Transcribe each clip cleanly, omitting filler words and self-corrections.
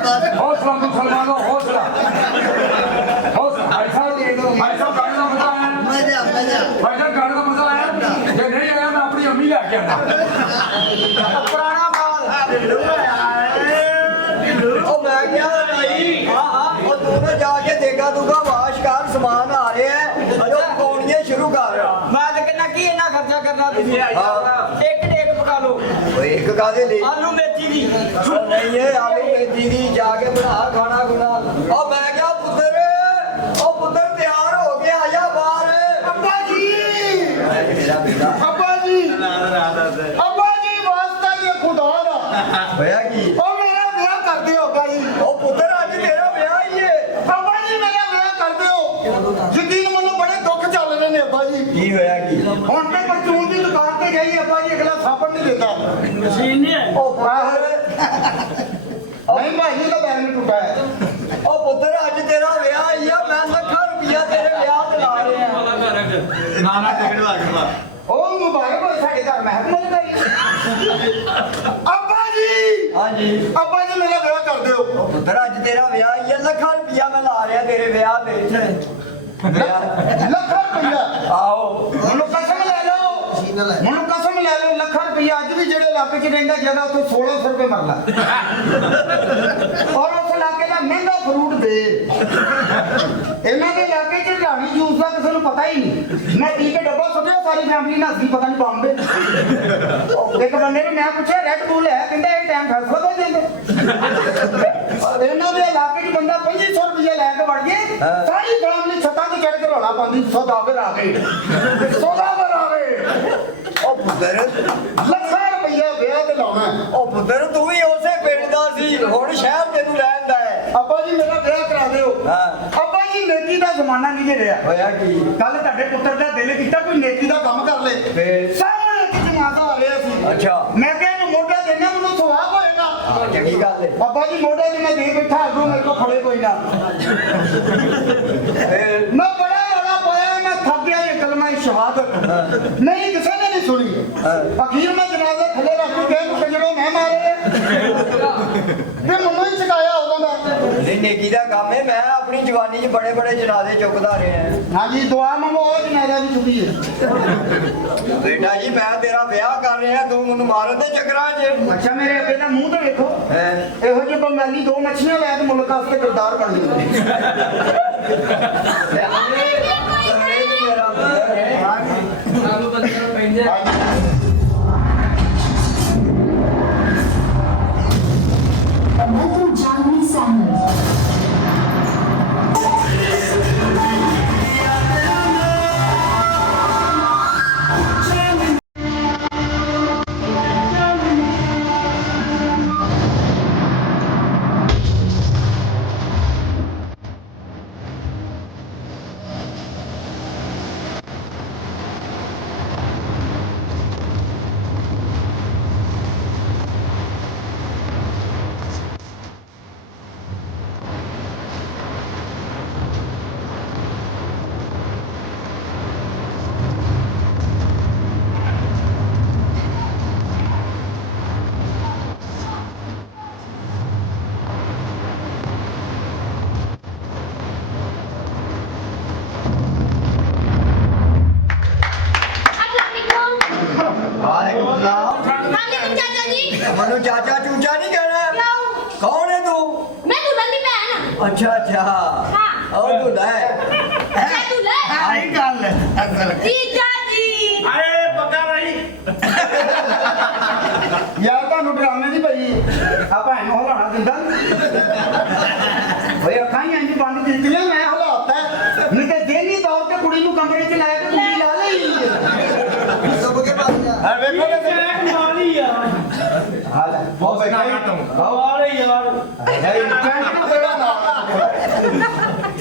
हौसला मुसलमानों हौसला भाई साहब गाड़ी का मजा आया भाई साहब गाड़ी का मजा आया जे नहीं आया मैं अपनी अम्मी लेके आना पुराना माल मैं क्या दोनों जाके देखा दूंगा वाशकार सामान आ रहे हैं पकौड़ियाँ शुरू कर मैं तो कहना की इतना खर्चा करना एक डेग पका लो एक कादे ले आलू मेथी दी नहीं है आलू मेथी दी जाके बना खाना खुना और मैं क्या पुत्र तैयार हो गया आजा बाहर अब्बा जी मेरा बेटा अब्बा जी वास्ता ये खुदा दा भैया की ओ मेरा ब्याह कर दियो भाई ओ पुत्र आज तेरा ब्याह ही है अब्बा जी मेरा ब्याह कर दियो यकीन मनो बड़े दुख चल रहे ने अब्बा जी की होया की ਹੁਣ ਤੇ ਪਰਚੂਨ ਦੀ ਦੁਕਾਨ ਤੇ ਗਈ ਅੱਬਾ ਜੀ ਅਗਲਾ ਸਾਬਣ ਨਹੀਂ ਦਿੰਦਾ मशीन नहीं है ਉਹ ਬਾਹਰ ਨਹੀਂ ਭਾਈ ਦਾ ਬੈਗ ਨਹੀਂ ਟੁੱਟਾ ਹੈ ओ पुत्र आज तेरा ब्याह ही है मैं लाखों रुपया तेरे ब्याह ते ला रहे हैं ਉਹ ਮੁਬਾਰਕ ਹੋਏ ਸਾਡੇ ਘਰ ਮਹਿਕਮੇ ਦਾ ਅੱਬਾ ਜੀ हाँ जी ਅੱਬਾ ਜੀ ਮੇਰਾ ਵਿਆਹ ਕਰ ਦਿਓ ओ पुत्र आज तेरा ब्याह ही है लाखों रुपया मैं ला रहा तेरे ब्याह ते ਲੱਖਾਂ ਰੁਪਈਆ आओ ਮੈਨੂੰ ਕਸਮ ਲੈ ਲਓ ਲੱਖਾਂ ਰੁਪਈਆ ਅੱਜ ਵੀ ਜਿਹੜੇ ਇਲਾਕੇ 'ਚ ਰਹਿੰਦਾ ਜਗ੍ਹਾ ਉੱਥੇ 1600 ਰੁਪਏ ਮਰਲਾ ਔਰ ਉਸ ਇਲਾਕੇ ਦਾ ਮਹਿੰਗਾ ਫਰੂਟ ਦੇ ਇਹਨਾਂ ਦੇ ਇਲਾਕੇ 'ਚ ਰਾਣੀ ਜੂਸ ਦਾ ਕਿਸੇ ਨੂੰ ਪਤਾ ਹੀ ਨਹੀਂ ਮੈਂ ਪੀ ਕੇ ਡੱਬਾ ਸੁੱਟਿਆ ਸਾਰੀ ਫੈਮਿਲੀ ਨਾਲ ਸੀ ਪਤਾ ਨਹੀਂ ਬੰਬੇ ਇੱਕ ਬੰਦੇ ਨੇ ਮੈਂ ਪੁੱਛਿਆ ਰੈਡ ਬੂਲ ਹੈ ਕਹਿੰਦਾ ਇਹ ਟਾਈਮ ਫੈਸਲਾ ਦੇ ਦਿੰਦੇ ਇਹਨਾਂ ਦੇ ਇਲਾਕੇ 'ਚ ਬੰਦਾ 2500 ਰੁਪਏ ਲੈ ਕੇ ਵੜ ਗਏ ਸਾਰੀ ਫੈਮਿਲੀ ਛੱਤਾਂ ਤੇ ਚੜ੍ਹ ਕੇ ਰੌਲਾ ਪਾਉਂਦੀ ਸੌਦਾਗਰ ਆ ਗਏ ओ पुत्र ਲੱਖਾਂ ਰੁਪਈਆ ਵਿਆਹ ਤੇ ਲਾਉਣਾ ओ पुत्र तू भी उसे पिंड दा सी हुण शहर तेनू रहंदा है ਅੱਬਾ ਜੀ ਮੇਰਾ ਵਿਆਹ ਕਰਾ ਦਿਓ हां ਅੱਬਾ ਜੀ ਨੇਕੀ ਦਾ ਜ਼ਮਾਨਾ ਨਹੀਂ ਜੇ ਰਿਹਾ होया की ਕੱਲ ਤੁਹਾਡੇ ਪੁੱਤਰ ਦਾ ਦਿਲ ਕੀਤਾ ਕੋਈ ਨੇਕੀ ਦਾ ਕੰਮ ਕਰ ਲੇ ਤੇ ਸਾਹਮਣੇ ਇੱਕ ਜਨਾਜ਼ਾ ਆ ਰਿਹਾ ਸੀ अच्छा ਮੈਂ ਕਿਹਾ ਇਹਨੂੰ ਮੋਢਾ ਦੇਣਾ ਮੈਨੂੰ ਸਵਾਬ ਹੋਏਗਾ चंगी गल है ਅੱਬਾ ਜੀ ਮੋਢੇ ਤੇ ਮੈਂ ਦੇ ਬੈਠਾ ਅੱਗੋਂ ਮੇਰੇ ਕੋਲ ਖੜੇ ਕੋਈ ਨਾ ਮੈਂ ਬੜਾ ਰੌਲਾ ਪਾਇਆ ਮੈਂ ਥੱਕ ਗਿਆ ਇਹ ਕਲਮਾ ਸ਼ਹਾਦਤ ਨਹੀਂ ਕਿਸੇ ਨੇ ਨਹੀਂ ਸੁਣੀ ਅਖੀਰ ਮੈਂ ਜਨਾਜ਼ਾ ਥੱਲੇ ਰੱਖ ਕੇ ਕਿਹਾ ਕੰਜਰੋਂ ਮੈਂ ਮਾਰੇ ਤੇ ਮੈਨੂੰ ਹੀ ਚਕਾਇਆ ਉਦੋਂ ਦਾ नहीं नेकी दा काम है मैं अपनी जवानी च बड़े बड़े जनाजे चुकदा रहे हैं ਹਾਂਜੀ ਦੁਆ ਮੰਗੋ ਉਹ ਜਨਾਜ਼ਾ ਵੀ ਚੁੱਕੀ ਹੈ बेटा जी मैं तेरा ब्याह कर रहा तू मैनू मारन दे चक्करां च ਅੱਛਾ ਮੇਰੇ ਅੱਗੇ ਦਾ ਮੂੰਹ ਤੇ ਵੇਖੋ हैं ਇਹੋ ਜਿਹੇ ਬੰਗਾਲੀ ਦੋ ਮੱਛੀਆਂ ਲੈ ਕੇ ਮੁਲਕ ਵਾਸਤੇ ਕਿਰਦਾਰ ਬਣ ਗਏ Another Johnny Sanders. मनु चाचा चूचा नहीं कहना कौन है तू मैं दुल्हन की बहन हां अच्छा अच्छा हाँ। और दूल्हा है मैं दुल्हन ਆਈ ਗੱਲ ਅਸਲ जीजा जी ਯਾਰ ਤੁਹਾਨੂੰ ਡਰਾਉਣੇ ਦੀ ਪਈ ਆਪਾਂ ਇਹਨੂੰ ਹਲਾਉਣਾ ਦਿੰਦਾ ਓਏ ਅੱਖਾਂ ਹੀ ਇੰਜ ਬੰਦ ਦਿੱਤੀਆਂ ਮੈਂ ਹਲਾਤਾ ਨਹੀਂ ਤੇ ਦੇਨੀ ਤੌਰ ਤੇ ਕੁੜੀ ਨੂੰ ਕਮਰੇ 'ਚ ਲਾਇਆ ਤੇ ਕੁੜੀ ਲਾ ਲਈ सब के पास ਹਾਂ ਵੇਖੋ ਤੇ ਹਾਲ ਬਹੁਤ ਬੈਠਾ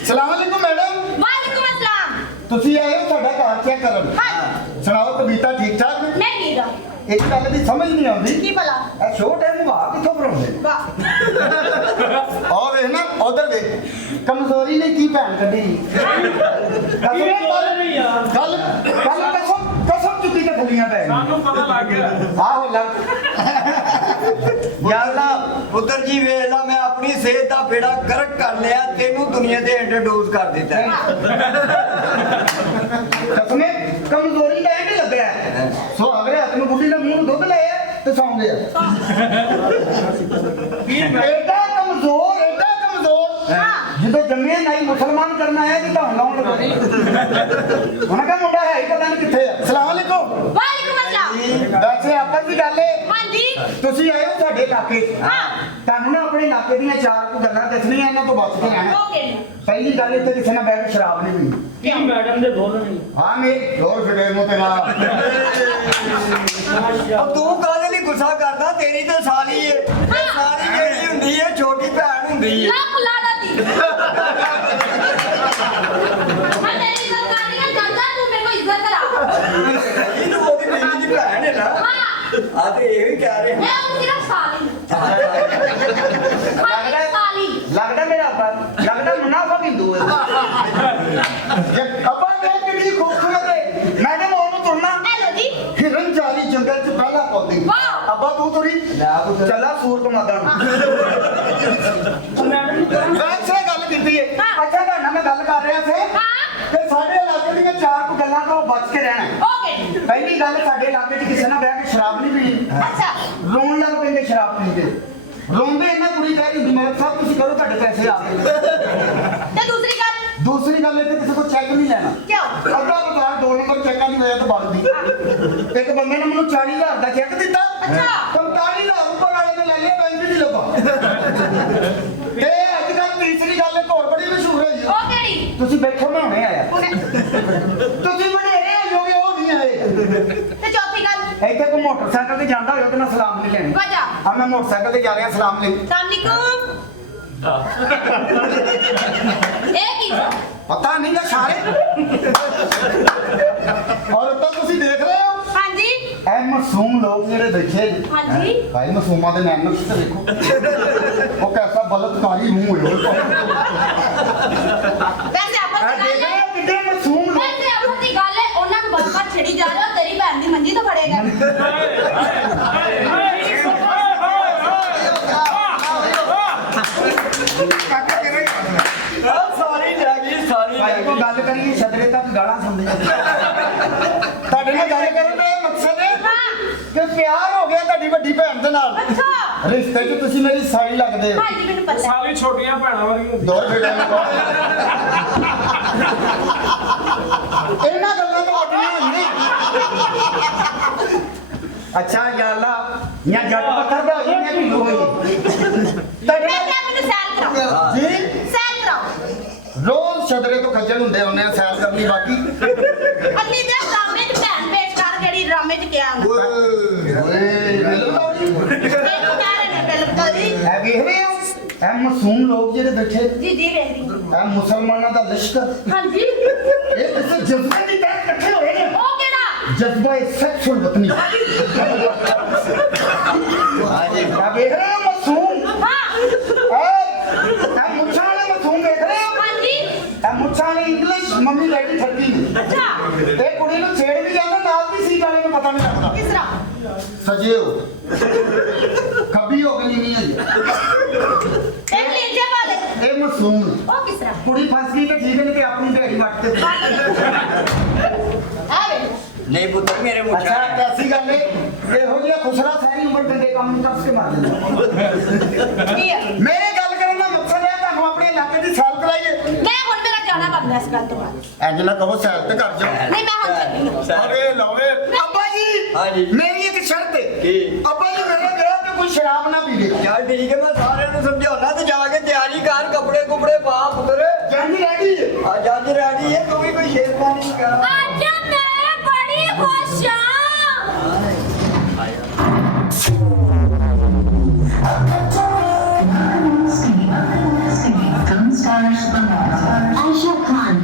ਸਲਾਮ ਅਲੈਕੁਮ ਮੈਡਮ वालेकुम अस्सलाम ਤੁਸੀਂ ਆਏ ਹੋ ਸਾਡਾ ਘਰ ਚੈੱਕ ਕਰਨ हाँ ਸੁਣਾਓ ਕਵਿਤਾ ਠੀਕ ਠਾਕ मैं नीरा ਇੱਕ ਗੱਲ ਦੀ ਸਮਝ ਨਹੀਂ ਆਉਂਦੀ की भला ਇਹ ਛੋਟੇ ਮੁਹਾ ਕਿੱਥੋਂ ਭਰਾਉਂਦੇ वाह ਆ ਵੇਖ ਨਾ ਉਧਰ ਵੇਖ ਕਮਜ਼ੋਰੀ ਨੇ ਕੀ ਭੈਣ ਕੱਢੀ ਕੱਲ ਕਸਮ ਚੁੱਕੀ ਤੇ ਖਲੀਆਂ ਪੈ ਸਾਨੂੰ ਪਤਾ ਲੱਗ ਗਿਆ ਆਹੋ ਲੱਗ या अल्लाह पुत्र जी वेला मैं अपनी ਸਿਹਤ ਦਾ ਬੇੜਾ ਗਰਕ ਕਰ ਲਿਆ, ਤੈਨੂੰ ਦੁਨੀਆ ਤੇ ਇੰਟਰੋਡਿਊਸ ਕਰ ਦਿੱਤਾ। ਕਸਮੇ ਕਮਜ਼ੋਰੀ ਦਾ ਐਂਡ ਲੱਗਿਆ ਹੈ। ਸੋ ਅਗਲੇ ਹੱਥ ਨੂੰ ਬੁੱਢੀ ਨੇ ਮੂੰਹ ਨੂੰ ਦੁੱਧ ਲਿਆ ਤੇ ਸੌਂ ਗਿਆ। ਐਡਾ ਕਮਜ਼ੋਰ ਜਦੋਂ ਜੰਮਿਆ ਨਹੀਂ ਮੁਸਲਮਾਨ ਕਰਨਾ ਹੈ ਕਿ ਤਾਂ ਲਾਉਣ ਲੱਗਾ ਉਹਨਾਂ ਦਾ ਮੁੰਡਾ ਹੈ ਹੀ ਪਤਾ ਨਹੀਂ ਕਿੱਥੇ ਆ। ਸਲਾਮ ਅਲੈਕੁਮ। ਵਾਲੇਕੁਮ ਅਸਲਾਮ। ਵੈਸੇ ਆਪਾਂ ਦੀ ਗੱਲ ਹੈ ਹਾਂਜੀ ਤੁਸੀਂ ਆਏ ਹੋ ਸਾਡੇ ਇਲਾਕੇ ਹਾਂ ਤੁਹਾਨੂੰ ਨਾ ਆਪਣੇ ਇਲਾਕੇ ਦੀਆਂ ਚਾਰ ਕੁ ਗੱਲਾਂ ਦੱਸਣੀਆਂ, ਇਹਨਾਂ ਤੋਂ ਬਚ ਕੇ ਰਹਿਣਾ। ਓਕੇ ਪਹਿਲੀ ਗੱਲ ਇੱਥੇ ਕਿਸੇ ਨਾਲ ਬੈਠ ਕੇ ਸ਼ਰਾਬ ਨਹੀਂ ਪੀਣੀ। ਕੀ ਮੈਡਮ ਦੇ ਬੋਲ ਨਹੀਂ ਹਾਂ ਮੇਰੇ ਲੋਰ ਫਿਟੇ ਮੂੰਹ ਤੇ ਲਾ। ਉਹ ਤੂੰ ਕਾਹਦੇ ਲਈ ਗੁੱਸਾ ਕਰਦਾ? ਤੇਰੀ ਤਾਂ ਸਾਲੀ ਏ, ਤੇ ਸਾਲੀ ਜਿਹੜੀ ਹੁੰਦੀ ਏ ਛੋਟੀ ਭੈਣ ਹੁੰਦੀ ਏ। ਲੱਖ ਲਾੜਾ ਦੀ ਮੈਂ ਤੇਰੀ ਇੱਜ਼ਤ ਕਰਨੀ ਹੈ, ਚਾਚਾ ਤੂੰ ਮੇਰੇ ਕੋਲ ਇੱਜ਼ਤ ਕਰਾ। ਇਹ ਤਾਂ ਉਹਦੀ ਮੇਰੀ ਦੀ ਭੈਣ ਹੈ ਨਾ। ਹਾਂ ਆ ਤੇ ਇਹ ਵੀ ਕਹਿ ਰਹੇ ਮੈਂ ਉਹ ਸਿਰਫ ਸਾਲੀ ਲੱਗਦਾ ਮੇਰਾ ਅੱਬਾ ਲੱਗਦਾ ਮੁਨਾਫਾ ਹਿੰਦੂ ਹੈ। ਅੱਬਾ ਮੈਂ ਕਿੰਨੀ ਖੂਬਸੂਰਤ ਹੈ। ਮੈਡਮ ਉਹਨੂੰ ਤੁਰਨਾ ਹੈਲੋ ਜੀ ਹਿਰਨ ਜਾਲੀ ਜੰਗਲ ਚ ਪਹਿਲਾਂ ਪੌਦੀ। ਵਾਹ। ਅੱਬਾ ਤੂੰ ਤੁਰੀ ਚੱਲਾ ਸੂਰਤ ਮਾਦਾ ਵੈਸੇ ਗੱਲ ਕੀਤੀ ਹੈ। ਹਾਂ। ਅੱਛਾ ਤੁਹਾਡਾ ਮੈਂ ਗੱਲ ਕਰ ਰਿਹਾ ਸੀ ਹਾਂ ਕਿ ਸਾਡੇ ਇਲਾਕੇ ਦੀਆਂ ਚਾਰ ਕੁ ਗੱਲਾਂ ਤੋਂ ਬਚ ਕੇ ਰਹਿਣਾ। ਓਕੇ ਪਹਿਲੀ ਗੱਲ ਸਾਡੇ ਇਲਾਕੇ 'ਚ ਕਿਸੇ ਨਾਲ ਬਹਿ ਕੇ ਸ਼ਰਾਬ ਨਹੀਂ ਪੀਣੀ। ਅੱਛਾ ਰੋਣ ਲੱਗ ਪੈਂਦੇ ਸ਼ਰਾਬ ਪੀ ਕੇ। ਰੋਂਦੇ ਇਹਨਾਂ ਕੁੜੀ ਕਹਿ ਰਹੀ ਦਿਮਾਗ ਸਾਹਿਬ ਤੁਸੀਂ ਕਰੋ ਤੁਹਾਡੇ ਪੈਸੇ ਆ ਗਏ। ਤੇ ਦੂਸਰੀ ਗੱਲ ਇਹ ਤੇ ਕਿਸੇ ਕੋਲ ਚੈੱਕ ਨਹੀਂ ਲੈਣਾ। ਕਿਉਂ ਅੱਧਾ ਬਾਜ਼ਾਰ 2 ਨੰਬਰ ਚੈੱਕਾਂ ਦੀ ਵਜ੍ਹਾ ਤੋਂ ਬਣਦੀ। ਇੱਕ ਬੰਦੇ ਨੇ ਮੈਨੂੰ 40,000 ਦਾ ਚੈੱਕ ਦਿੱਤਾ। ਅੱਛਾ। 45,000 ਉੱਪਰ ਵਾਲੇ ਨੇ ਲੈ ਲਿਆ, ਬੈਂਕ ਨਹੀਂ ਲੱਭਾ। ਤੇ ਅੱਜ ਕੱਲ੍ਹ ਤੀਸਰੀ ਗੱਲ ਇੱਕ ਹੋਰ ਬੜੀ ਮਸ਼ਹੂਰ ਹੈ ਜੀ। ਉਹ ਕਿਹੜੀ ਤੁਸੀਂ ਬੈਠੋ ਮੈਂ ਹੁਣੇ ਆਇਆ। ਉਹਨੇ ਤੁਸੀਂ ਬੜੇਰੇ ਆਜੋਗੇ ਉਹ ਨਹੀਂ ਆਏ। ਤੇ ਚੌਥੀ ਗੱਲ ਇੱਥੇ ਕੋਈ ਮੋਟਰਸਾਈਕਲ ਤੇ ਜਾਂਦਾ ਹੋਵੇ ਉਹਦੇ ਨਾਲ ਸਲਾਮ ਨਹੀਂ ਲੈਣੀ। ਵਜਾ ਆ ਮੈਂ ਮੋਟਰਸਾਈਕਲ ਤੇ ਜਾ ਰਿਹਾ ਸਲਾਮ ਲਈ। ਸਲਾਮੁਅਲੈਕੁਮ ਇਹ ਕੀ ਪਤਾ ਨਹੀਂ ਕਿ ਸਾਰੇ ਔਰ ਤਾਂ ਤੁਸੀਂ ਦੇਖ ਰਹੇ ਹੋ ਹਾਂਜੀ ਐ ਮਾਸੂਮ ਲੋਕ ਜਿਹੜੇ ਬੈਠੇ ਨੇ। ਹਾਂਜੀ। ਭਾਈ ਮਾਸੂਮਾਂ ਦੇ ਨੈਣ ਤੇ ਦੇਖੋ ਉਹ ਕੈਸਾ ਬਲਤਕਾਰੀ ਮੂੰਹ ਹੈ ਵੈਸੇ ਆਪਾਂ ਆ ਦੀ ਦੇਖ ਗੱਲ ਰਹੇ ਹੈ ਹੋ ਕਿੱਡੇ ਮਾਸੂਮ ਲੋਕ। ਵੈਸੇ ਆਪਾਂ ਦੀ ਗੱਲ ਹੈ ਉਹਨਾਂ ਨੂੰ ਬਾਰ-ਬਾਰ ਛੇੜੀ ਜਾ ਰਿਹਾ ਤੇਰੀ ਭੈਣ ਦੀ ਮੰਜੀ ਤੋਂ ਫੜੇਗਾ ਸਾਰੀ ਲੈ ਗਈ, ਸਾਰੀ ਲੈ ਭਾਈ ਕੋ ਗਈ। ਗੱਲ ਕਰੀਏ ਛਦਰੇ ਤੱਕ ਗਾਲਾਂ ਸੁਣਦੇ ਜਾਂਦੇ। ਤੁਹਾਡੇ ਨਾਲ ਗੱਲ ਕਰਨ ਦਾ ਇਹ ਮਕਸਦ ਹੈ ਕਿ ਪਿਆਰ ਹੋ ਗਿਆ ਤੁਹਾਡੀ ਵੱਡੀ ਭੈਣ ਦੇ ਨਾਲ। ਅੱਛਾ ਰਿਸ਼ਤੇ 'ਚ ਤੁਸੀਂ ਮੇਰੀ ਸਾਲੀ ਲੱਗਦੇ ਹੋ। ਹਾਂਜੀ ਮੈਨੂੰ ਪਤਾ ਹੈ ਸਾਰੀ ਛੋਟੀਆਂ ਭੈਣਾਂ ਵਰਗੀ ਦੋ ਬੇਟਾ ਇਹਨਾਂ ਗੱਲਾਂ ਤੋਂ ਉੱਠੀਆਂ ਹੁੰਦੀ। ਅੱਛਾ ਯਾ ਅੱਲਾ ਜਾਂ ਜੱਟ ਪੱਥਰ ਦਾ ਹੋ ਜਾਂ ਢਿੱਲੂ ਹੋਈ ਤੁਹਾਡੇ ਮੈਂ ਨਾਲ ਕਿਹਾ ਮੈਨੂੰ ਸੈਲ ਕਰਾਓ ਜੀ ਸੈਲ ਕਰਾਓ ਰੋਜ਼ ਛਦਰੇ ਤੋਂ ਖੱਜਲ ਹੁੰਦੇ ਹੁੰਦੇ ਆ ਸੈਰ ਕਰਨੀ ਬਾਕੀ ਅੰਨੀ ਦੇ ਡਰਾਮੇ ਚ ਭੈਣ ਪੇਸ਼ ਕਰ ਜਿਹੜੀ ਡਰਾਮੇ ਚ ਕਿਹਾ ਮੈਨੂੰ ਕਹਿ ਰਹੇ ਨੇ ਬਿਲਕੁਲ ਜੀ ਇਹ ਵੇਖ ਰਹੇ ਹੋ ਇਹ ਮਾਸੂਮ ਲੋਕ ਜਿਹੜੇ ਬੈਠੇ ਜੀ ਜੀ ਵੇਖ ਰਹੀ ਹਾਂ। ਇਹ ਮੁਸਲਮਾਨਾਂ ਦਾ ਲਸ਼ਕਰ ਹਾਂਜੀ ਇਹ ਕਿਸੇ ਜਜ਼ਬੇ ਦੀ ਤਹਿਤ ਇਕੱਠੇ ਹੋਏ ਨੇ। ਉਹ ਕਿਹੜਾ ਜਜ਼ਬਾ ਸੈਕਸ਼ੂਅਲ ਬਤਨੀ ਹਾਂਜੀ। ਇਹ ਵੇਖ ਰਹੇ ਹੋ ਮਾਸੂਮ ਹਾਂ ਇਹ ਮੁੱਛਾਂ ਵਾਲੇ ਮਾਸੂਮ ਵੇਖ ਰਹੇ ਹੋ ਹਾਂਜੀ ਇਹ ਮੁੱਛਾਂ ਵਾਲੀ ਇੰਗਲਿਸ਼ ਮੰਮੀ ਡੈਡੀ ਠੱਗੀ ਅੱਛਾ ਇਹ ਕੁੜੀ ਨੂੰ ਛੇੜ ਵੀ ਜਾਂਦਾ ਨਾਲ ਦੀ ਸੀਟ ਵਾਲੇ ਨੂੰ ਪਤਾ ਨਹੀਂ ਲੱਗਦਾ ਕਿਸ ਤਰ੍ਹਾਂ ਸਜੇ ਹੋ ਖੱਬੀ ਹੋ ਗਈ ਨਹੀਂ ਹੈ ਇਹ ਲੀਜੇ ਵਾਲੇ ਇਹ ਮਾਸੂਮ ਉਹ ਕਿਸ ਤਰ੍ਹਾਂ ਕੁੜੀ ਫਸ ਗਈ ਤੇ ਠੀਕ ਨਹੀਂ ਤੇ ਆਪਣੀ ਢੇੜੀ ਵੱਟ ਤੇ ਆ ਵੇ ਨਹੀਂ ਪੁੱਤਰ ਮੇਰੇ ਅੱਛਾ ਮੁੱਛਾਂ ਕੈਸੀ ਗੱਲ ਹੈ ਇਹੋ ਜਿਹਾ ਖੁਸਰਾ ਸਾਰੀ ਉਮਰ ਦੇ ਕੰਮ ਨੂੰ ਕੱਸ ਕੇ ਮਾਰ ਦਿੰਦਾ ਕੀ ਹੈ ਮੇਰੇ ਗੱਲ ਕਰਨ ਦਾ ਮਕਸਦ ਹੈ ਤੁਹਾਨੂੰ ਆਪਣੇ ਇਲਾਕੇ ਦੀ ਸੈਰ ਕਰਾਈਏ ਮੈਂ ਹੁਣ ਮੇਰਾ ਜਾਣਾ ਕਰਨਾ ਇਸ ਗੱਲ ਤੋਂ ਬਾਅਦ ਇੰਜ ਨਾ ਕਹੋ ਸੈਰ ਤੇ ਕਰ ਜਾਓ ਨਹੀਂ ਮੈਂ ਹੁਣ ਚੱਲੀ ਹਾਂ। ਅਰੇ ਲਓਏ ਅੱਬਾ ਜੀ ਹਾਂਜੀ। ਮੇਰੀ ਇੱਕ ਸ਼ਰਤ ਹੈ ਕੀ? ਅੱਬਾ ਜੀ ਮੇਰੇ ਵਿਆਹ ਤੇ ਕੋਈ ਸ਼ਰਾਬ ਨਾ ਪੀਵੇ ਚੱਲ ਠੀਕ ਹੈ, ਮੈਂ ਸਾਰਿਆਂ ਨੂੰ ਸਮਝਾਉਣਾ ਤੇ ਜਾ ਕੇ ਤਿਆਰੀ ਕਰ, ਕੱਪੜੇ ਕੁਪੜੇ ਪਾ ਪੁੱਤਰ। ਜਾਂਦੀ ਰੈਡੀ ਹੈ ਆ ਜੱਜ ਰੈਡੀ ਹੈ, ਤੂੰ ਵੀ ਕੋਈ ਸ਼ੇਰਵਾਨੀ ਕਰ। ਅੱਜ ਮੈਂ ਬੜੀ ਖੁਸ਼ ਹਾਂ Aisha Khan.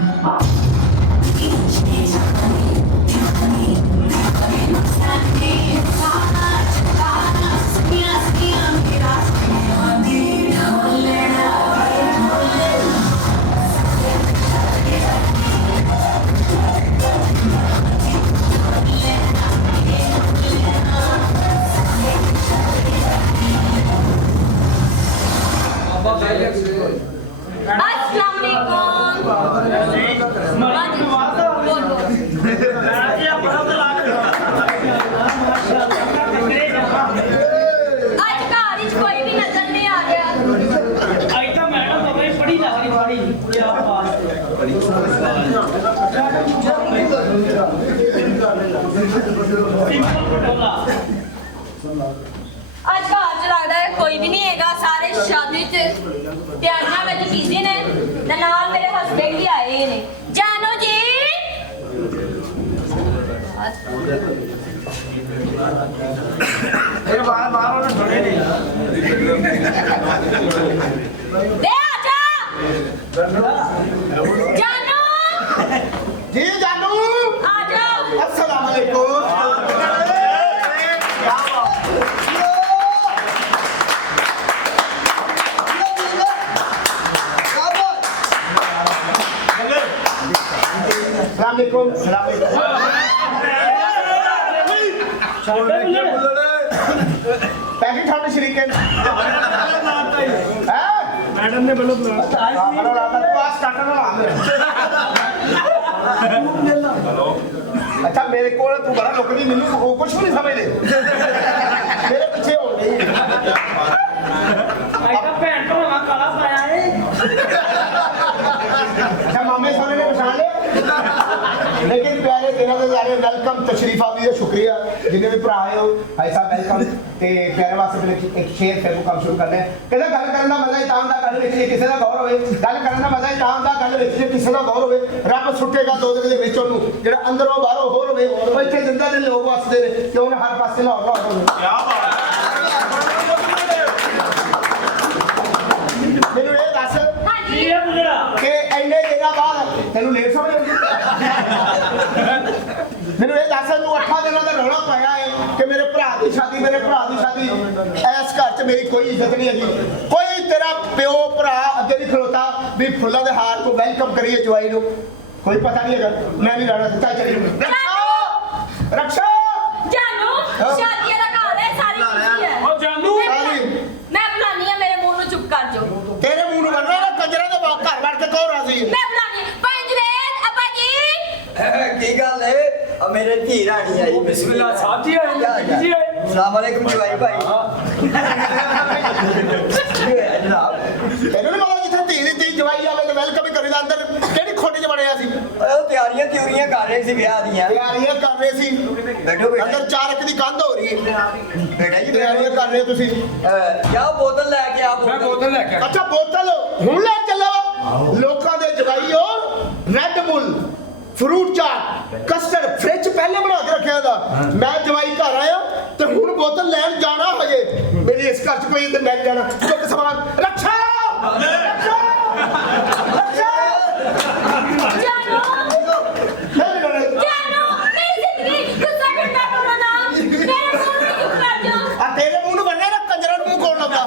अस्सलाम आज घर च कोई भी नजर नहीं आ रहा। ਅੱਜ ਤਾਂ ਮੈਡਮ ਬਾਬਾ ਜੀ ਪੜੀ ਜਾ ਰਹੀ ਪੜੀ ਕੀ ਬਾਤ ਅੱਜ ਘਰ ਚ ਲੱਗਦਾ ਹੈ ਕੋਈ ਵੀ ਨਹੀਂ ਹੈਗਾ, ਸਾਰੇ ਸ਼ਾਦੀ ਚ ਤਿਆਰੀਆਂ ਵਿੱਚ ਬਿਜ਼ੀ ਨੇ ਤੇ ਨਾਲ ਮੇਰੇ ਹਸਬੰਡ ਵੀ ਆਏ ਨੇ। ਜਾਨੋ ਜੀ ਇਹ ਬਾਹਰ ਉਹਨੇ ਸੁਣੇ ਨਹੀਂ ਦੇ ਆਜਾ ਜਾਨੋ ਜੀ ਜਾਨੂ ਆਜਾ। अस्सलाम वालेकुम पैकेट ठंड शरीके ਮੈਡਮ ਨੇ ਬਲੋ ਬੁਲਾਇਆ अच्छा मेरे को तू बड़ा लोग नहीं मैनू कुछ भी नहीं समझते मेरे पीछे हो गई ਅੱਜ ਤਾਂ ਭੈਣ ਭਰਾਵਾਂ ਕਾਲਾ ਪਾਇਆ ਏ अच्छा मामे सोने ने पहचान लिया लेकिन प्यारे तेरा तो यार वेलकम तशरीफ आदि का शुक्रिया जिन्हें भी भरा आए हो भाई साहब वेलकम ते प्यारे वास्ते फिर एक शेयर फिर काम शुरू करने कहता गल करन दा मजा इताम दा गल विच किसे दा गौर होवे गल करन दा मजा इताम दा गल विच किसे दा गौर होवे रब सुट्टेगा दो दे विच ओनु जेड़ा अंदरों बाहरों होर होवे ओ इथे जिंदा दे लोग वसदे ने कि ओने हर पासे लाहौर लाहौर होवे क्या बात मेनू ये दस हाँ ਕੀ जी ਹੈ ਬੁਝੜਾ ਕਿ ਐਨੇ ਦਿਨਾਂ ਬਾਅਦ ਤੈਨੂੰ ਲੇਟ ਸਮਝ ਆਉਂਦੀ ਮੈਨੂੰ ਇਹ ਦੱਸ ਨੂੰ 8 ਦਿਨਾਂ ਦਾ ਰੌਲਾ ਪਾਇਆ ਹੈ ਕਿ ਮੇਰੇ ਭਰਾ ਦੀ ਸ਼ਾਦੀ ਇਸ ਘਰ 'ਚ ਮੇਰੀ ਕੋਈ ਇੱਜ਼ਤ ਨਹੀਂ ਹੈਗੀ ਕੋਈ ਤੇਰਾ ਪਿਓ ਭਰਾ ਅੱਗੇ ਨਹੀਂ ਖਲੋਤਾ ਵੀ ਫੁੱਲਾਂ ਦੇ ਹਾਰ ਤੋਂ ਵੈਲਕਮ ਕਰੀਏ ਜਵਾਈ ਨੂੰ ਕੋਈ ਪਤਾ ਨਹੀਂ ਹੈਗਾ ਮੈਂ ਨਹੀਂ ਰਹਿਣਾ ਸੱਚਾ ਚਲੀ ਰਕਸ਼ਾ ਜਾਨੋ शादी का घर है, सारी खुशी है। ਉਹ ਜਾਨੂ मैं बुलानी है, मेरे मुंह ਨੂੰ ਚੁੱਪ ਕਰ ਜਾਓ। ਤੇਰੇ ਮੂੰਹ ਨੂੰ ਵਰਨਾ ਨਾ ਕੰਜਰਾਂ ਦੇ ਘਰ ਵੜ ਕੇ ਕੌਣ ਰਾਜ਼ੀ ਹੈ मैं बुलानी पंजवेद अब्बा जी। ਕੀ ਗੱਲ ਹੈ ਆ ਮੇਰੇ ਧੀ ਰਾਣੀ ਆਈ ਬਿਸਮਿਲ੍ਲਾ ਸਾਹਿਬ ਜੀ ਆਏ ਜੀ ਆਏ ਸਲਾਮ ਵਾਲੇਕੁਮ ਜਵਾਈ ਭਾਈ ਜਨਾਬ ਤੈਨੂੰ ਨਹੀਂ ਪਤਾ ਜਿੱਥੇ ਧੀ ਦੀ ਧੀ ਜਵਾਈ ਆਵੇ ਤੇ ਵੈਲਕਮ ਹੀ ਕਰੀਦਾ ਅੰਦਰ ਕਿਹੜੀ ਖੋਟੀ 'ਚ ਬਣਿਆ ਸੀ ਉਹ ਤਿਆਰੀਆਂ ਕਰ ਰਹੇ ਸੀ ਵਿਆਹ ਦੀਆਂ ਤਿਆਰੀਆਂ ਕਰ ਰਹੇ ਸੀ ਬੈਠੋ ਬੈਠੋ ਅੰਦਰ 4 ਇੱਕ ਦੀ ਕੰਧ ਹੋ ਰਹੀ ਹੈ ਬੇਟਾ ਜੀ ਤਿਆਰੀਆਂ ਕਰ ਰਹੇ ਹੋ ਤੁਸੀਂ ਕਿਆ ਬੋਤਲ ਲੈ ਕੇ ਆ ਮੈਂ ਬੋਤਲ ਲੈ ਕੇ ਆਇਆ। ਅੱਛਾ ਬੋਤਲ ਹੁਣ ਲੈ ਚੱਲੋ ਲੋਕਾਂ ਦੇ ਜਗਾਈ ਹੋ Red Bull fruit chaat custard fridge ਪਹਿਲੇ ਬਣਾ ਕੇ ਰੱਖਿਆ ਦਾ ਮੈਂ ਜਵਾਈ ਘਰ ਆਇਆ ਤੇ ਹੁਣ ਬੋਤਲ ਲੈਣ ਜਾਣਾ ਹਜੇ ਮੇਰੀ ਇਸ ਘਰ 'ਚ ਕੋਈ ਇੱਧਰ ਲੈ ਜਾਣਾ ਚੁੱਕ ਸਮਾਨ ਰੱਖਾ ਰੱਖਾ जानो जानो मेरी जिंदगी गुस्सा करना पड़ा ना, मेरे मुंह में चुप कर जाओ। ਆ ਤੇਰੇ ਮੂੰਹ ਨੂੰ ਬੰਨੇ ਨਾ ਕੰਜਰਾਂ ਨੂੰ ਮੂੰਹ ਕੋਣ ਲੱਗਾ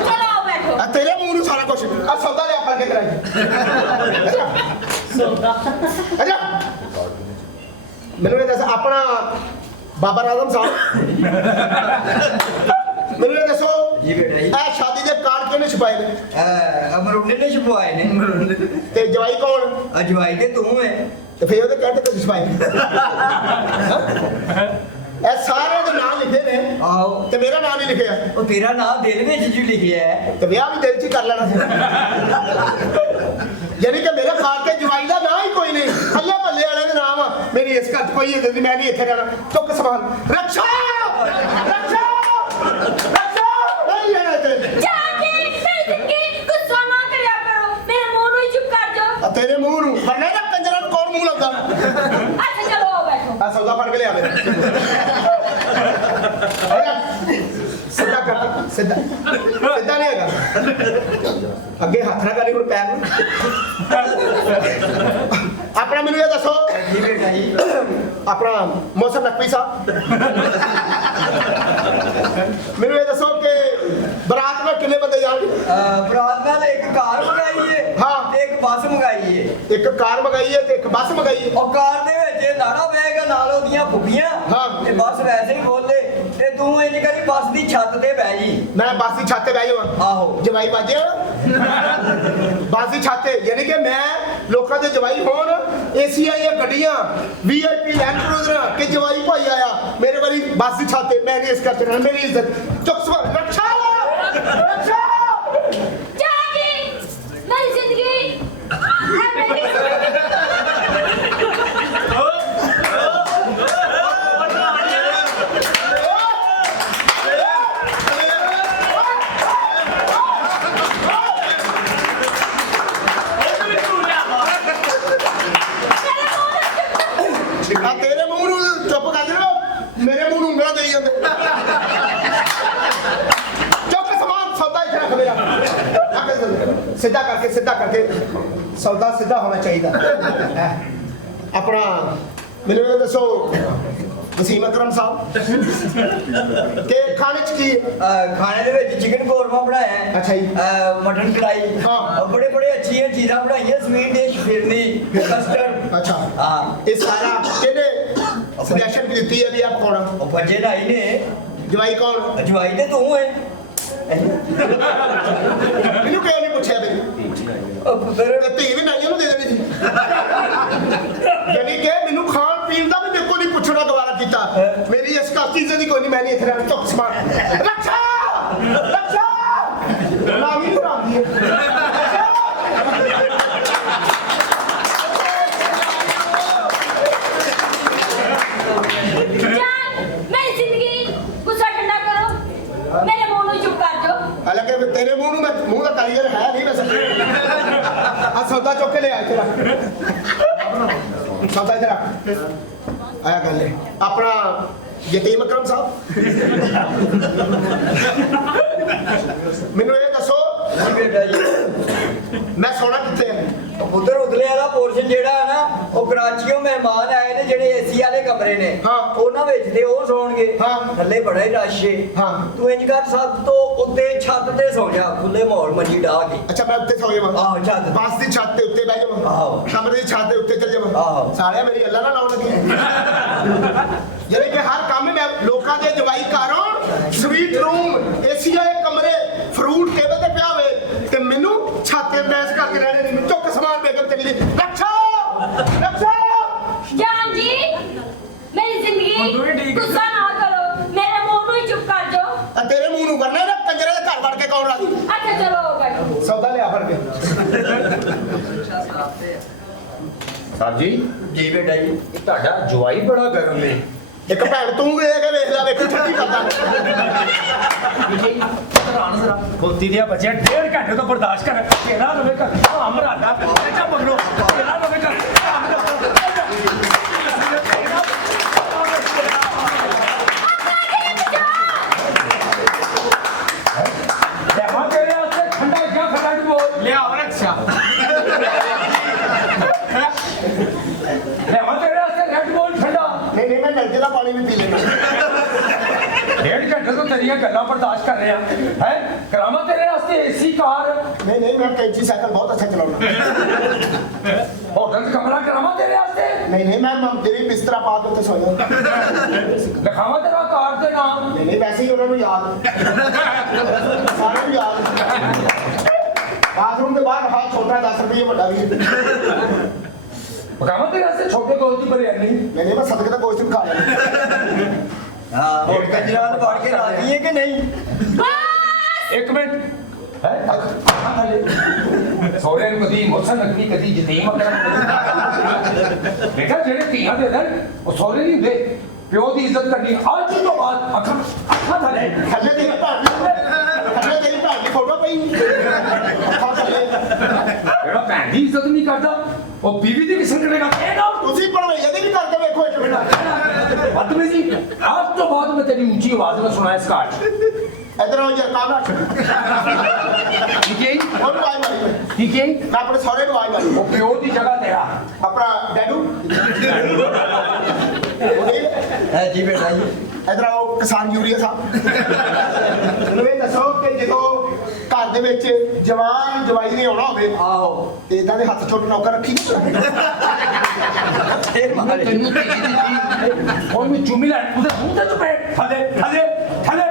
चलो आओ बैठो। ਆ ਤੇਰੇ ਮੂੰਹ ਨੂੰ ਸਾਰਾ ਕੁਝ ਆ ਸੌਦਾ ਲਿਆ ਫੜ ਕੇ ਕਰਾਈ ਅੱਛਾ ਮੈਨੂੰ ਇਹ ਦੱਸ ਆਪਣਾ ਬਾਬਾ ਆਜ਼ਮ ਸਾਹਿਬ ਮੈਨੂੰ ਇਹ ਦੱਸੋ ਜੀ ਬੇਟਾ ਜੀ ਇਹ ਸ਼ਾਦੀ ਦੇ ਕਾਰਡ ਕਿਹਨੇ ਛਪਾਏ ਨੇ ਅਮਰੁੰਡੇ ਨੇ ਛਪਵਾਏ ਨੇ ਤੇ ਜਵਾਈ ਕੌਣ ਅਜਵਾਈ ਤੇ ਤੂੰ ਹੈ ਤੇ ਫੇਰ ਉਹਦੇ ਕਾਰਡ ਤੇ ਛਪਾਏ ਇਹ ਸਾਰੇ ਦੇ ਨਾਮ ਲਿਖੇ ਨੇ ਆਓ ਤੇ ਮੇਰਾ ਨਾਮ ਨਹੀਂ ਲਿਖਿਆ ਉਹ ਤੇਰਾ ਨਾਮ ਦਿਲ ਵਿੱਚ ਜੀ ਲਿਖਿਆ ਹੈ ਤੇ ਵਿਆਹ ਵੀ ਦਿਲ 'ਚ ਹੀ ਕਰ ਲੈਣਾ ਸੀ ਯਾਨੀ ਕਿ ਮੇਰੇ ਕਾਰਡ ਤੇ ਜਵਾਈ ਦਾ ਨਾਂ ਹੀ ਕੋਈ ਨਹੀਂ ਅੱਲੇ ਭੱਲੇ ਵਾਲੇ ਦੇ ਨਾਮ ਆ ਮੇਰੀ ਇਸ ਘਰ 'ਚ ਕੋਈ ਇੱਜ਼ਤ ਨਹੀਂ ਮੈਂ ਨਹੀਂ ਇੱਥੇ ਰਹਿਣਾ ਚੁੱਕ ਸਮਾਨ ਰੱਖਾ ਰੱਖਾ ਰੱਖਾ ਨਹੀਂ ਰਹਿਣਾ ਇੱਥੇ जाके मेरी जिंदगी गुस्सा ना करया करो, मेरे मुंह ਨੂੰ ਹੀ ਚੁੱਪ ਕਰ ਜਾਓ। ਆ ਤੇਰੇ ਮੂੰਹ ਨੂੰ ਬੰਨੇ ਨਾ ਕੰਜਰਾਂ ਨੂੰ ਕੌਣ ਮੂੰਹ ਲਾਉਂਦਾ अच्छा चलो आओ बैठो। ਆ ਸੌਦਾ ਫੜ ਕੇ ਲਿਆ ਮੇਰੇ ਸਿੱਧਾ ਕਰ ਸਿੱਧਾ ਸਿੱਧਾ ਨਹੀਂ ਹੈਗਾ ਅੱਗੇ ਹੱਥ ਨਾ ਕਰੀ ਹੁਣ ਪੈਰ ਨੂੰ ਆਪਣਾ ਮੈਨੂੰ ਇਹ ਦੱਸੋ ਜੀ ਬੇਟਾ ਜੀ ਆਪਣਾ ਮੌਸਮ ਨਕਵੀ ਸਾਹਿਬ ਮੈਨੂੰ ਇਹ ਦੱਸੋ ਕਿ ਬਰਾਤ ਵਿੱਚ ਕਿੰਨੇ ਬੰਦੇ ਜਾਣਗੇ ਬਰਾਤ ਨਾਲ ਇੱਕ ਕਾਰ ਮੰਗਾਈਏ ਹਾਂ। ਤੇ ਇੱਕ ਬੱਸ ਮੰਗਾਈਏ ਇੱਕ ਕਾਰ ਮੰਗਾਈ ਹੈ ਤੇ ਇੱਕ ਬੱਸ ਮੰਗਾਈ ਹੈ ਉਹ ਕਾਰ ਦੇ ਵਿੱਚ ਲਾੜਾ ਬੈਗ ਨਾਲ ਉਹਦੀਆਂ ਫੁੱਫੀਆਂ ਹਾਂ। ਤੇ ਬੱਸ ਵੈਸੇ ਹੀ ਬੋਲਦੇ ਤੇ ਤੂੰ ਇੰਜ ਕਰੀ ਬੱਸ ਦੀ ਛੱਤ ਤੇ ਬਹਿ ਜੀ मैं बस की छत पे बह जावां ਆਹੋ जवाई बाजे बस की छत ते यानी कि मैं लोगों के जवाई होन एसी आई गड्डियां वीआईपी लैंड क्रूजर के जवाई भाई आया मेरे वाली बस की छत ते मैं नहीं इस करते रहना मेरी इज्जत चुप सवार रक्षा रक्षा जागी मेरी जिंदगी है मेरी आ तेरे मुंह नूं चुप कर दे मेरे मुंह नूं ਉਂਗਲਾਂ ਦੇਈ ਜਾਂਦੇ चुप समान सौदा इधर रख मेरा सीधा करके सौदा सीधा होना चाहिए अपना मेरे को दसो वसीम अकरम साहब के खाने च की ਖਾਣੇ ਦੇ ਵਿੱਚ ਚਿਕਨ ਕੋਰਮਾ ਬਣਾਇਆ ਹੈ ਅੱਛਾ ਜੀ। ਮਟਨ ਕੜਾਈ ਹਾਂ। ਬੜੇ ਬੜੇ ਅੱਛੀਆਂ ਚੀਜ਼ਾਂ ਬਣਾਈਆਂ ਸਵੀਟ ਡਿਸ਼ ਫਿਰਨੀ ਕਸਟਰਡ अच्छा ਹਾਂ ये सारा केने सजेशन भी दी है भी आप कौन ਉਹ ਬੱਚੇ ਨਾਈ ਨੇ जवाई कौन ਅਜਵਾਈ ਤੇ ਤੂੰ ਹੈ मैनू क्यों नहीं पूछा बे ਉਹ ਫਿਰ ਤੇ ਧੀ ਵੀ ਨਾਈਆਂ ਨੂੰ ਦੇ ਦੇਣੀ ਸੀ ਯਾਨੀ ਕਿ ਮੈਨੂੰ ਖਾਣ ਪੀਣ ਦਾ ਵੀ ਮੇਰੇ ਕੋਲ ਨਹੀਂ ਪੁੱਛਣਾ ਦੁਬਾਰਾ ਕੀਤਾ ਮੇਰੀ ਇਸ ਕਾਸਤੀ ਦੀ ਕੋਈ ਨਹੀਂ ਮੈਂ ਨਹੀਂ ਇੱਥੇ ਰਹਿਣਾ ਚੁੱਪ ਸਮਾਨ ਰੱਖਾ ਰੱਖਾ ਨਾ ਵੀ ਕਰਾਂਦੀ ਹੈ जान मेरी जिंदगी गुस्सा ठंडा करो मेरे मुंह ਨੂੰ ਚੁੱਪ ਕਰ ਜਾਓ ਹਾਲਾਂਕਿ ਤੇਰੇ ਮੂੰਹ ਨੂੰ ਮੈਂ ਮੂੰਹ ਦਾ ਕਾਰੀਗਰ ਹੈ ਨਹੀਂ ਵੈਸੇ ਆ ਸੌਦਾ ਚੁੱਕ ਕੇ ਲੈ ਆ ਇੱਥੇ ਰੱਖ ਸੌਦਾ ਇੱਥੇ ਰੱਖ ਆਇਆ ਗੱਲ ਹੈ ਆਪਣਾ ਯਤੀਮ ਅਕਰਮ ਸਾਹਿਬ ਮੈਨੂੰ ਇਹ ਦੱਸੋ ਬੇਟਾ ਜੀ ਮੈਂ ਸੋਣਾ ਕਿੱਥੇ ਹੈ ਉਧਰ ਉਧਲੇ ਵਾਲਾ ਪੋਰਸ਼ਨ ਜਿਹੜਾ ਹੈ ਨਾ ਉਹ ਕਰਾਚੀੋਂ ਮਹਿਮਾਨ ਆਏ ਨੇ ਜਿਹੜੇ ਏਸੀ ਵਾਲੇ ਕਮਰੇ ਨੇ ਹਾਂ। ਉਹਨਾਂ ਵਿੱਚ ਤੇ ਉਹ ਸੌਣਗੇ ਹਾਂ। ਥੱਲੇ ਬੜਾ ਹੀ ਰਸ਼ ਏ ਹਾਂ। ਤੂੰ ਇੰਜ ਕਰ ਸਭ ਤੋਂ ਉੱਤੇ ਛੱਤ ਤੇ ਸੌ ਜਾ ਖੁੱਲੇ ਮਾਹੌਲ ਮੰਜੀ ਢਾ ਕੇ ਅੱਛਾ ਮੈਂ ਉੱਤੇ ਸੌ ਜਾਵਾਂ ਆਹੋ ਛੱਤ ਬੱਸ ਦੀ ਛੱਤ ਦੇ ਉੱਤੇ ਬਹਿ ਜਾਵਾਂ ਆਹੋ। ਕਮਰੇ ਦੀ ਛੱਤ ਦੇ ਉੱਤੇ ਚੱਲ ਜਾਵਾਂ ਆਹੋ। ਸਾਲਿਆ ਮੇਰੀ ਗੱਲਾਂ ਨਾ ਲਾਉਣ ਲੱਗੇ ਯਾਨੀ ਕਿ ਹਰ ਕੰਮ ਮੈਂ ਲੋਕਾਂ ਦੇ ਜਵਾਈ ਘਰੋਂ ਸਵੀਟ ਰੂਮ ਏਸੀ ਵਾਲੇ ਕਮਰੇ ਫਰੂਟ ਟੇਬਲ ਤੇ ਪਿਆ ਹੋਵੇ ਤੇ ਮੈਨੂੰ ਛੱਤ ਤੇ ਮੈਸ ਕਰਕੇ ਰਹਿਣੇ ਨਹੀਂ ਚੁੱਕ ਸਮਾਨ ਬੇਗਮ ਚਲੀ ਗਈ ਰੱਖੋ ਰੱਖੋ जान जी मेरी जिंदगी गुस्सा ना करो मेरे मुंह ਨੂੰ ਹੀ ਚੁੱਪ ਕਰ ਜਾਓ ਆ ਤੇਰੇ ਮੂੰਹ ਨੂੰ ਕਰਨਾ ਨਾ ਕੰਜਰੇ ਦੇ ਘਰ ਵੜ ਕੇ ਕੌਣ ਰਾਜੀ ਅੱਛਾ ਚਲੋ ਬੈਠੋ ਸੌਦਾ ਲਿਆ ਫੜ ਕੇ ਸਾਹਿਬ ਜੀ ਜੀ ਬੇਟਾ ਜੀ ਇਹ ਤੁਹਾਡਾ ਜਵਾਈ ਬੜਾ ਗਰਮ ਹੈ ਇੱਕ ਭੈਣ ਤੂੰ ਵੇਖ ਕੇ ਵੇਖ ਲੈ ਵੇਖੀ ਠੰਡੀ ਕਰਦਾ ਖੋਤੀ ਦੀਆਂ ਬੱਚਿਆ 1.5 ਘੰਟੇ ਤੋਂ ਬਰਦਾਸ਼ਤ ਕਰ ਕਿਹੜਾ ਲਵੇ ਕਰ ਹਮਰਾ ਦਾ ਬੱਚਾ ਮਗਰੋਂ ਕਿਹੜਾ ਲਵੇ ਕਰ ਲੈਵਾ ਤੇਰੇ ਵਾਸਤੇ ਠੰਡਾ ਕਿਆ ਖੜਾ ਦੀ ਬੋਲ ਲਿਆ ਰੱਖਿਆ ਲੈਵਾ ਤੇਰੇ ਵਾਸਤੇ ਰੈਡ ਬੋਲ ਠੰਡਾ ਨਹੀਂ ਨਹੀਂ ਮੈਂ ਨਲਕੇ ਦਾ ਪਾਣੀ ਵੀ ਪੀ ਲੈਣਾ 1.5 ਘੰਟੇ ਤੋਂ ਤੇਰੀਆਂ ਗੱਲਾਂ ਬਰਦਾਸ਼ਤ ਕਰ ਰਿਹਾ ਹੈ ਕਰਾਮਾ ਤੇਰੇ ਵਾਸਤੇ ਏਸੀ ਕਾਰ ਨਹੀਂ ਨਹੀਂ ਮੈਂ ਕੈਂਚੀ ਸਾਈਕਲ ਬਹੁਤ ਅੱਛਾ ਚਲਾਉਣਾ ਹੋਟਲ 'ਚ ਕਮਰਾ ਕਰਾਮਾ ਤੇਰੇ ਵਾਸਤੇ ਨਹੀਂ ਨਹੀਂ ਮੈਂ ਤੇਰੀ ਬਿਸਤਰਾ ਪਾ ਕੇ ਉੱਤੇ ਸੌ ਜਾਵਾਂ ਲਿਖਾਵਾਂ ਤੇਰਾ ਕਾਰ ਦੇ ਨਾਮ ਨਹੀਂ ਨਹੀਂ ਵੈਸੇ ਹੀ ਉਹਨਾਂ ਨੂੰ ਯਾਦ ਸਾਰਿਆਂ ਨੂੰ ਯਾਦ ਬਾਥਰੂਮ ਦੇ ਬਾਹਰ ਹਾਂ ਛੋਟਾ 10 ਰੁਪਏ ਵੱਡਾ ਵੀ ਪਕਾਵਾਂ ਤੇਰੇ ਵਾਸਤੇ ਛੋਟੇ ਕੋਲ ਦੀ ਬਰਿਆਨੀ ਨਹੀਂ ਨਹੀਂ ਮੈਂ ਸਦਕੇ ਦਾ ਗੋਸ਼ਤ ਖਾ ਲੈਣਾ ਹਾਂ ਹੋਰ ਕੰਜਰਾਲ ਫੜ ਕੇ ਰਾਜੀ ਹੈ ਕਿ ਨਹੀਂ ਇੱਕ ਮਿੰਟ ਹੈ ਸੋਹਰੇ ਨੂੰ ਕਦੀ ਮੋਸਾ ਲੱਗਦੀ ਕਦੀ ਜਤੀਮ ਅਕਰਮ ਦੇਖਾ ਜਿਹੜੇ ਧੀਆਂ ਦੇ ਦਿਨ ਉਹ ਸੋਹਰੇ ਨਹੀਂ ਹੁੰਦੇ ਪਿਓ ਦੀ ਇੱਜ਼ਤ ਕਰਨੀ ਅੱਜ ਤੋਂ ਬਾਅਦ ਅੱਖਾਂ ਥੱਲੇ ਥੱਲੇ ਤੇਰੀ ਭੈਣ ਦੀ ਫੋਟੋ ਪਈ ਅੱਖਾਂ ਥੱਲੇ ਜਿਹੜਾ ਭੈਣ ਦੀ ਇੱਜ਼ਤ ਨਹੀਂ ਕਰਦਾ ਉਹ ਬੀਵੀ ਦੀ ਕਿਸਮ ਕਰੇਗਾ ਇਹ ਨਾ ਤੁਸੀਂ ਭਣਵਈਆ ਦੀ ਵੀ ਕਰਕੇ ਵੇਖੋ ਇੱਕ ਮਿੰਟ ਬਦਤਮੀਜ਼ੀ ਅੱਜ ਤੋਂ ਬਾਅਦ ਮੈਂ ਤੇਰੀ ਉੱਚੀ ਆਵਾਜ਼ ਨਾਲ ਸੁਣਾਇਆ ਇਸ ਘਾਟ ਇਧਰ ਆਓ ਯਾਰ ਕਾਮ ਰੱਖ ਠੀਕ ਹੈ ਉਹਨੂੰ ਆਈ ਮਾਰੀ ਮੈਂ। ਠੀਕ ਹੈ ਮੈਂ ਆਪਣੇ ਸਹੁਰੇ ਨੂੰ ਆਈ ਮਾਰੀ ਉਹ ਪਿਓ ਦੀ ਜਗ੍ਹਾ ਤੇਰਾ ਆਪਣਾ ਡੈਡੂ ਹੈ ਜੀ ਬੇਟਾ ਜੀ ਇਧਰ ਆਓ ਕਿਸਾਨ ਯੂਰੀਆ ਸਾਹਿਬ ਮੈਨੂੰ ਇਹ ਦੱਸੋ ਕਿ ਜਦੋਂ ਘਰ ਦੇ ਵਿੱਚ ਜਵਾਨ ਜਵਾਈ ਨੇ ਆਉਣਾ ਹੋਵੇ ਆਹੋ ਤੇ ਇਦਾਂ ਦੇ ਹੱਥ ਚੋਟ ਨੌਕਰ ਰੱਖੀ ਇਹ ਮਾਰੇ ਤੈਨੂੰ ਤੇ ਉਹਨੂੰ ਚੁੰਮੀ ਲੈ ਉਹਦੇ ਮੂੰਹ ਤੇ ਚੁਪੇ ਥੱਲੇ ਥੱਲੇ ਥੱਲੇ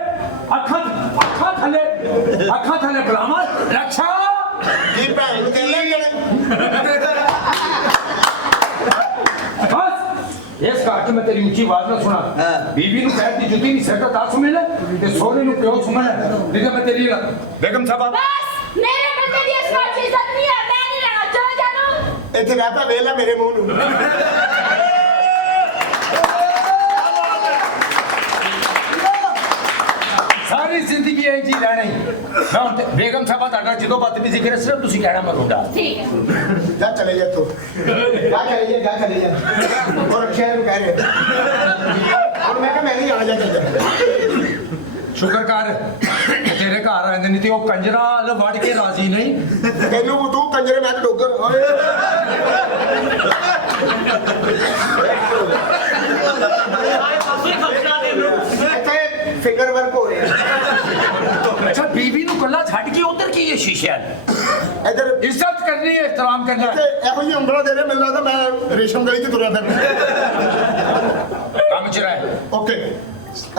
ਅੱਖਾਂ ਥੱਲੇ ਬੁਲਾਵਾਂ ਰਕਸ਼ਾ ਕੀ ਭੈਣ ਨੂੰ ਕਹਿੰਦੇ ਨੇ ਬਸ ਇਸ ਘਰ 'ਚ ਮੈਂ ਤੇਰੀ ਉੱਚੀ ਆਵਾਜ਼ ਨਾ ਸੁਣਾ ਹਾਂ। ਬੀਬੀ ਨੂੰ ਕਹਿ ਦੀ ਜੁੱਤੀ ਨਹੀਂ ਸਿਰ ਤੋਂ ਦੱਸ ਮਿਲ ਤੇ ਸੋਨੇ ਨੂੰ ਕਿਉਂ ਸੁਮਣ ਨਹੀਂ ਤਾਂ ਮੈਂ ਤੇਰੀ ਬੇਗਮ ਸਾਹਿਬਾ ਬਸ ਮੇਰੇ ਬੰਦੇ ਦੀ ਇਸ ਘਰ 'ਚ ਇੱਜ਼ਤ ਨਹੀਂ ਹੈ ਮੈਂ ਨਹੀਂ ਰਹਿਣਾ ਚਲੋ ਜਾਨੂ ਇੱਥੇ ਰਹਿ ਪਾ ਵੇਖ ਲੈ ਮੇਰੇ ਮੂੰਹ ਨੂੰ ਸਾਰੀ ਜ਼ਿੰਦਗੀ ਇਹ ਜੀ ਰਹਿਣੀ ਮੈਂ ਹੁਣ ਬੇਗਮ ਸਾਹਿਬਾ ਤੁਹਾਡਾ ਜਦੋਂ ਬਦਤਮੀਜ਼ੀ ਕਰੇ ਸਿਰਫ ਤੁਸੀਂ ਕਹਿਣਾ ਮੈਂ ਰੋਂਦਾ ਠੀਕ ਹੈ ਜਾ ਚਲੇ ਜਾ ਤੂੰ ਜਾ ਚਲੇ ਜਾ ਹੋਰ ਅਖਿਆ ਨੂੰ ਕਹਿ ਰਹੇ ਹੁਣ ਮੈਂ ਕਿਹਾ ਮੈਂ ਨਹੀਂ ਆਣਾ ਜਾ ਚੱਲ ਜਾ ਸ਼ੁਕਰ ਕਰ ਕਿ ਤੇਰੇ ਘਰ ਆਉਂਦੇ ਨਹੀਂ ਤੇ ਉਹ ਕੰਜਰਾ ਵੱਢ ਕੇ ਰਾਜ਼ੀ ਨਹੀਂ ਤੈਨੂੰ ਤੂੰ ਕੰਜਰੇ ਮੈਂ ਤੇ ਡੋਗਰ ਓਏ ਇੱਥੇ ਫਿੰਗਰ ਵਰਕ ਹੋ ਰਿਹਾ ਅੱਛਾ ਬੀਬੀ ਨੂੰ ਕੱਲਾ ਛੱਡ ਕੇ ਉਧਰ ਕੀ ਹੈ ਸ਼ੀਸ਼ੇ ਇੱਧਰ ਇੱਜ਼ਤ ਕਰਨੀ ਹੈ ਇhtਰਾਮ ਕਰਨਾ ਇੱਥੇ ਇਹੋ ਜਿਹੀ ਉਂਗਲਾਂ ਦੇ ਰਹੇ ਮੈਨੂੰ ਲੱਗਦਾ ਮੈਂ ਰੇਸ਼ਮ ਗਲੀ 'ਚ ਤੁਰਿਆ ਫਿਰਦਾ ਕੰਮ ਚ ਰਹਿ ਓਕੇ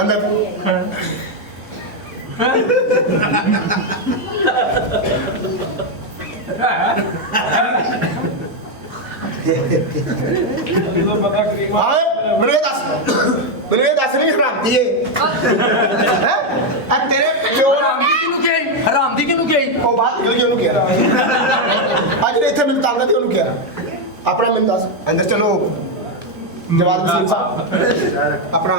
ਅੰਦਰ ਆਏ ਮੈਨੂੰ ਇਹ ਦੱਸ ਨਹੀਂ ਹਰਾਮਦੀ ਏ ਹੈ ਆ ਤੇਰੇ ਪਿਓ ਹਰਾਮ ਦੀ ਕਿਹਨੂੰ ਕਹੀ ਉਹ ਬਾਤ ਕਿਉਂ ਉਹਨੂੰ ਕਿਹਾ ਅੱਜ ਇੱਥੇ ਮੈਨੂੰ ਤੰਗ ਤੇ ਉਹਨੂੰ ਕਿਹਾ ਆਪਣਾ ਮੈਨੂੰ ਦੱਸ ਅੰਦਰ ਚਲੋ ਜਵਾਬ ਸਿੰਘ ਸਾਹਿਬ ਆਪਣਾ